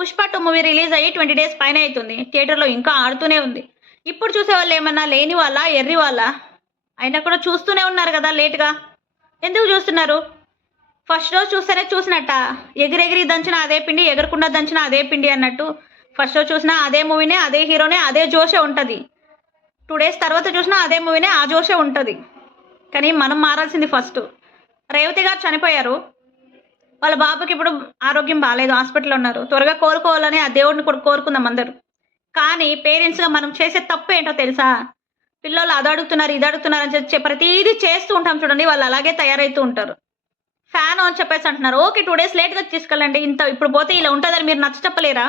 Pushpa two movie release అయ్యి twenty days పైన అవుతుంది. థియేటర్లో ఇంకా ఆడుతూనే ఉంది. ఇప్పుడు చూసే వాళ్ళు ఏమన్నా లేని వాళ్ళ ఎర్రి వాళ్ళ? అయినా కూడా చూస్తూనే ఉన్నారు కదా లేట్గా. ఎందుకు చూస్తున్నారు? ఫస్ట్ రోజు చూస్తేనే చూసినట్ట? ఎగిరెగిరి దంచిన అదే పిండి ఎగరకుండా దంచిన అదే పిండి అన్నట్టు. ఫస్ట్ రోజు చూసినా అదే మూవీనే అదే హీరోనే అదే జోషే ఉంటుంది. టూ డేస్ తర్వాత చూసినా అదే మూవీనే ఆ జోషే ఉంటుంది. కానీ మనం మారాల్సింది ఫస్ట్. రేవతి గారు చనిపోయారు. వాళ్ళ బాబుకి ఇప్పుడు ఆరోగ్యం బాగాలేదు హాస్పిటల్లో ఉన్నారు. త్వరగా కోలుకోవాలని ఆ దేవుడిని కూడా కోరుకుందాం అందరూ. కానీ పేరెంట్స్గా మనం చేసే తప్పు ఏంటో తెలుసా? పిల్లలు అది అడుగుతున్నారు ఇది అడుగుతున్నారు అని చెప్పి ప్రతిదీ చేస్తూ ఉంటాం చూడండి వాళ్ళు అలాగే తయారవుతూ ఉంటారు. ఫ్యాన్ అని చెప్పేసి అంటున్నారు. ఓకే టూ డేస్ లేట్గా తీసుకెళ్ళండి ఇంత ఇప్పుడు పోతే ఇలా ఉంటుందని మీరు నచ్చ చెప్పలేరా?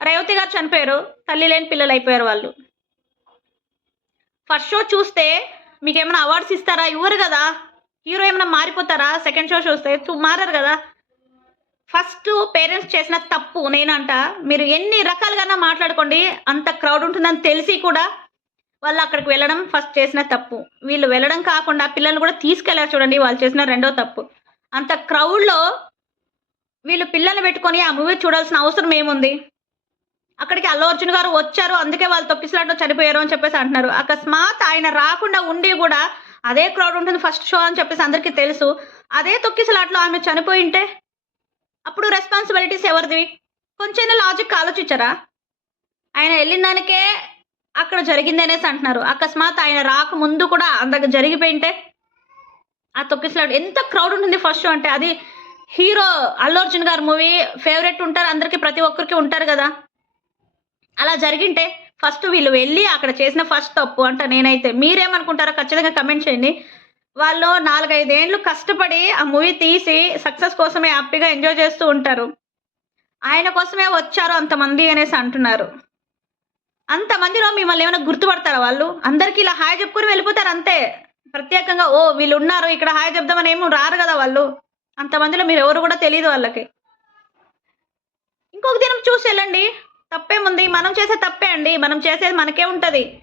రేవతి గారు చనిపోయారు తల్లి లేని పిల్లలు అయిపోయారు వాళ్ళు. ఫస్ట్ షో చూస్తే మీకేమైనా అవార్డ్స్ ఇస్తారా? ఇవ్వరు కదా. హీరో ఏమైనా మారిపోతారా? సెకండ్ షో చూస్తే చూ- మారరు కదా. ఫస్ట్ పేరెంట్స్ చేసిన తప్పు నేనంట. మీరు ఎన్ని రకాలుగా మాట్లాడుకోండి అంత క్రౌడ్ ఉంటుందని తెలిసి కూడా వాళ్ళు అక్కడికి వెళ్ళడం ఫస్ట్ చేసిన తప్పు. వీళ్ళు వెళ్ళడం కాకుండా పిల్లల్ని కూడా తీసుకెళ్ళారు చూడండి వాళ్ళు చేసిన రెండో తప్పు. అంత క్రౌడ్లో వీళ్ళు పిల్లల్ని పెట్టుకొని ఆ మూవీ చూడాల్సిన అవసరం ఏముంది? అక్కడికి అల్లు అర్జున్ గారు వచ్చారు అందుకే వాళ్ళు తొక్కిసలాట్లో చనిపోయారు అని చెప్పేసి అంటున్నారు. అకస్మాత్ ఆయన రాకుండా ఉండి కూడా అదే క్రౌడ్ ఉంటుంది ఫస్ట్ షో అని చెప్పేసి అందరికీ తెలుసు. అదే తొక్కిసలాట్లో ఆమె చనిపోయి ఉంటే అప్పుడు రెస్పాన్సిబిలిటీస్ ఎవరిది? కొంచెం లాజిక్ ఆలోచించరా? ఆయన వెళ్ళిన దానికే అక్కడ జరిగింది అనేసి అంటున్నారు. అకస్మాత్ ఆయన రాక ముందు కూడా జరిగిపోయి జరిగిపోయింటే ఆ తొక్కిసలాట్ ఎంత క్రౌడ్ ఉంటుంది ఫస్ట్ షో అంటే. అది హీరో అల్లు అర్జున్ గారి మూవీ ఫేవరెట్ ఉంటారు. అందరికీ ప్రతి ఒక్కరికి ఉంటారు కదా. అలా జరిగింటే ఫస్ట్ వీళ్ళు వెళ్ళి అక్కడ చేసిన ఫస్ట్ తప్పు అంట నేనైతే. మీరేమనుకుంటారో ఖచ్చితంగా కమెంట్ చేయండి. వాళ్ళు నాలుగైదేళ్ళు కష్టపడి ఆ మూవీ తీసి సక్సెస్ కోసమే హ్యాపీగా ఎంజాయ్ చేస్తూ ఉంటారు. ఆయన కోసమే వచ్చారు అంతమంది అనేసి అంటున్నారు. అంతమందిలో మిమ్మల్ని ఏమైనా గుర్తుపడతారా వాళ్ళు? అందరికీ ఇలా హాయ్ చెప్పుకొని వెళ్ళిపోతారు అంతే. ప్రత్యేకంగా ఓ వీళ్ళు ఉన్నారు ఇక్కడ హాయ్ చెప్దామని ఏమో రారు కదా వాళ్ళు. అంతమందిలో మీరు ఎవరు కూడా తెలియదు వాళ్ళకి. ఇంకొక దినం చూసి వెళ్ళండి. తప్పేముంది? మనం చేసే తప్పే అండి. మనం చేసేది మనకే ఉంటుంది.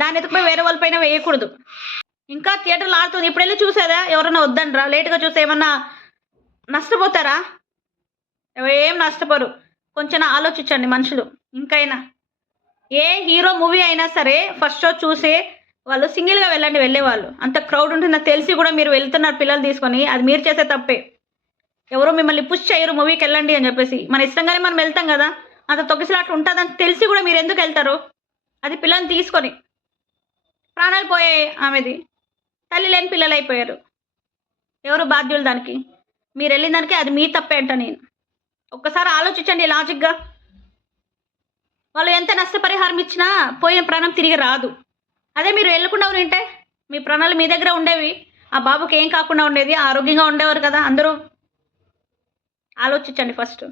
దాని ఎత్తుకుపోయి వేరే వాళ్ళపైన వేయకూడదు. ఇంకా థియేటర్లు ఆడుతుంది. ఇప్పుడు వెళ్ళి చూసేదా? ఎవరైనా వద్దండ్రా? లేట్గా చూస్తే ఏమన్నా నష్టపోతారా? ఏం నష్టపోరు. కొంచెం ఆలోచించండి మనుషులు. ఇంకైనా. ఏ హీరో మూవీ అయినా సరే ఫస్ట్ షో చూసి వాళ్ళు సింగిల్గా వెళ్ళండి వెళ్ళేవాళ్ళు. అంత క్రౌడ్ ఉంటుందని తెలిసి కూడా మీరు వెళ్తున్నారు పిల్లలు తీసుకొని. అది మీరు చేసే తప్పే. ఎవరో మిమ్మల్ని పుష్ చేయరు మూవీకి వెళ్ళండి అని చెప్పేసి. మన ఇష్టంగానే మనం వెళ్తాం కదా. అంత తొక్కిసలాట్లు ఉంటుందని తెలిసి కూడా మీరు ఎందుకు వెళ్తారు? అది పిల్లల్ని తీసుకొని ప్రాణాలు పోయాయి ఆమెది. తల్లి లేని పిల్లలు అయిపోయారు. ఎవరు బాధ్యులు దానికి? మీరు వెళ్ళిన దానికి అది మీ తప్పే అంట నేను. ఒక్కసారి ఆలోచించండి లాజిక్గా. వాళ్ళు ఎంత నష్టపరిహారం ఇచ్చినా పోయిన ప్రాణం తిరిగి రాదు. అదే మీరు వెళ్ళకుండా ఉంటే? మీ ప్రాణాలు మీ దగ్గర ఉండేవి. ఆ బాబుకి ఏం కాకుండా ఉండేది? ఆరోగ్యంగా ఉండేవారు కదా అందరూ. ఆలోచించండి ఫస్ట్.